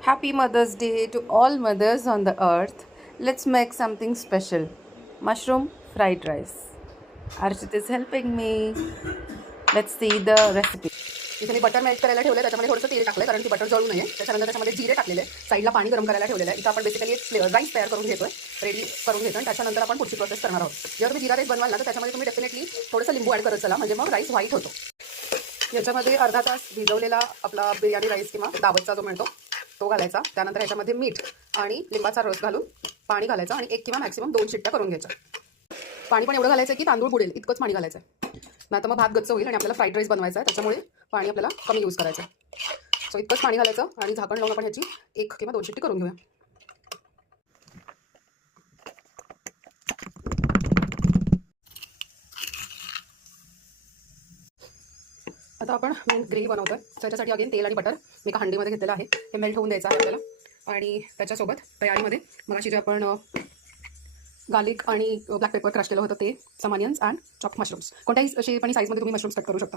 Happy Mother's Day to all mothers on the earth. Let's make something special. Mushroom fried rice. Archit is helping me. Let's see the recipe. इथे मी butter melt करायला ठेवले, त्याच्यामध्ये थोडंसं तेल टाकलं कारण की बटर जळू नये. त्याच्यानंतर त्याच्यामध्ये जिरे टाकलेले, साईडला पाणी गरम करायला ठेवलेलं आहे. इथं आपण बेसिकली एक राईस तयार करून घेतोय, रेडी करून घेतो आणि त्याच्यानंतर आपण पुढची प्रोसेस करणार आहोत. जेव्हा तुम्ही जिरा राईस बनवाल ना तर त्याच्यामध्ये तुम्ही डेफिनेटली थोडंसं लिंबू ॲड करत चला, म्हणजे मग राईस व्हाईट होतो. याच्यामध्ये अर्धा तास भिजवलेला आपला बिर्याणी राईस किंवा दावतचा जो मिळतो तो घालायचा. त्यानंतर याच्यामध्ये मीठ आणि लिंबाचा रस घालून पाणी घालायचं आणि 1 किंवा मॅक्सिमम 2 शिट्ट्या करून घ्यायच्या. पाणी पण एवढं घालायचं की तांदूळ बुडेल इतकंच पाणी घालायचं. नाही तर मग भात गच्च होईल आणि आपल्याला फ्राईड राईस बनवायचा आहे, त्याच्यामुळे पाणी आपल्याला कमी यूज करायचं. सो इतकंच पाणी घालायचं आणि झाकण लावून आपण ह्याची 1 किंवा 2 शिट्टी करून घेऊया. आता आपण मेन ग्रेव्ही बनवतोय. त्याच्यासाठी अगेन तेल आणि बटर मी एका हंडीमध्ये घेतलेलं आहे. हे मेल्ट होऊन द्यायचं आहे आपल्याला आणि त्याच्यासोबत तयारीमध्ये मगाशी जे आपण गार्लिक आणि ब्लॅक पेपर क्रश केलं होतं ते, सम अनियन्स अँड चॉप मशरूम्स. कोणत्याही शेप आणि साईजमध्ये तुम्ही मशरूम्स कट करू शकता.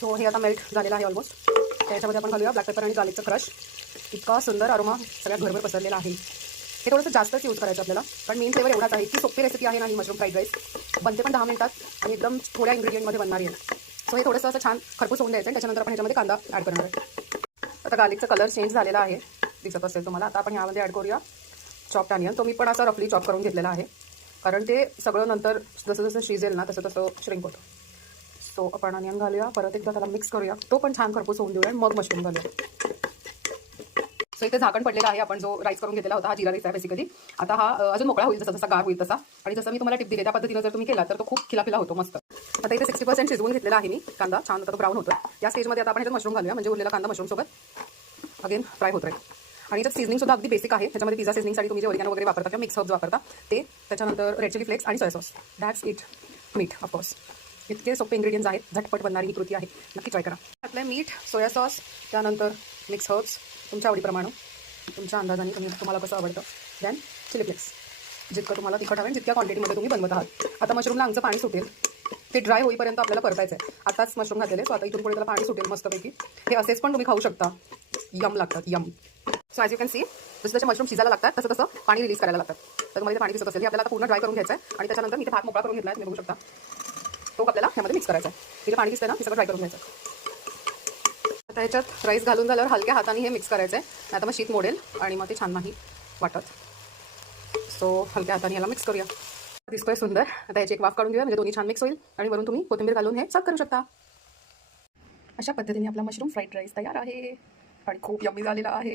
सो हे आता मेल्ट झालेलं आहे ऑलमोस्ट. त्याच्यामध्ये आपण घालूया ब्लॅक पेपर आणि गार्लिकचं क्रश. इतका सुंदर अरोमा सगळ्या घरभर पसरलेला आहे. हे थोडंसं जास्तच यूज करायचं आपल्याला, पण मेन फ्लेवर एवढाच आहे की सोपी रेसिपी आहे ना ही मशरूम फ्राईड राईस. बनते पण 10 मिनिटात आणि एकदम थोड्या इन्ग्रेडियंटमध्ये बनणारी आहे. सो हे थोडंसं असं छान खरपूस होऊन द्यायचं आणि त्याच्यानंतर आपण ह्याच्यामध्ये कांदा ॲड करणार आहे. आता गार्लिकचा कलर चेंज झालेला आहे, दिसत असेल तुम्हाला. आता आपण ह्यामध्ये ॲड करूया चॉप्ड अनियन. तो मी पण असा रफली चॉप करून घेतलेला आहे, कारण ते सगळं नंतर जसं जसं शिजेल ना तसं तसं श्रिंक होतं. सो आपण अनियन घालूया, परत एकदा त्याला मिक्स करूया, तो पण छान खरपूस होऊन देऊया आणि मग मशरूम घालूया. सो इथे झाकण पडलेला आहे. आपण जो राईस करून घेतलेला होता हा जिरा राईस आहे बेसिकली. आता हा अजून मोकळा होईल, जसा जसा गार होईल तसा. आणि जसं मी तुम्हाला टिप दिली त्या पद्धतीनं जर तुम्ही केला तर तो खूप खिलाखिला होतो मस्त. आता इथे 60% शिजवून घेतलेला आहे मी कांदा. छान आता तो ब्राऊन होतो. या स्टेजमध्ये आता आपण ह्याच्यात मशरूम घालूया, म्हणजे उरलेला कांदा मशरूमसोबत अगेन फ्राय होत राहील. आणि याच्यात सीझनिंगसुद्धा अगदी बेसिक आहे. ह्याच्यामध्ये पिझ्झा सीझनिंगसाठी तुम्ही जे ओरिगॅनो वगैरे वापरता किंवा मिक्स हर्ब्स वापरता ते, त्याच्यानंतर रेड चिली फ्लेक्स आणि सोया सॉस. That's it. मीठ ऑफकोर्स. इतके सोपे इन्ग्रेडियंट्स आहेत, झटपट बनणारी ही कृती आहे. नक्की ट्राय करा. आपलं मीठ, सोया सॉस, त्यानंतर मिक्स हर्ब्स तुमच्या आवडीप्रमाणे, तुमच्या अंदाजाने तुम्हाला कसं आवडतं. देन चिली फ्लेक्स जितकं तुम्हाला तिखट हवं जितक्या क्वांटिटीमध्ये तुम्ही बनवत आहात. आता मशरूमला आमचं पाणी सुटेल, ते ड्राय होईपर्यंत आपल्याला परतायचं आहे. आताच मशरूम घातलेले, सो आता इथून पुढे त्याला पाणी सुटेल मस्तपैकी. हे असेच पण तुम्ही खाऊ शकता, यम लागतात yum. So as you can see जसं जसे मशरूम शिजायला लागतात तसं तसं पाणी रिलीज करायला लागतात. तर तुम्हाला पाणी दिसत असेल, हे आपल्याला आता पूर्ण ड्राय करून घ्यायचं आहे. आणि त्याच्यानंतर मी ते भात मोकळा करून घेतला आहे, तुम्ही बघू शकता. तो आपल्याला ह्यामध्ये मिक्स करायचा आहे. इथे पाणी दिसतंय ना, हे सगळं ड्राय करून घ्यायचं. आता ह्याच्यात राईस घालून झाल्यावर हलक्या हाताने हे मिक्स करायचं आहे, आता मग शीत मोडेल आणि मग ते छान नाही वाटत. सो हलक्या हाताने याला मिक्स करूया. दिसतोय सुंदर. आता याची एक वाफ काढून घेऊया, म्हणजे दोन्ही छान मिक्स होईल आणि वरून तुम्ही कोथिंबीर घालून हे सर्व करू शकता. अशा पद्धतीने आपला मशरूम फ्राईड राईस तयार आहे आणि खूप यम्मी झालेला आहे.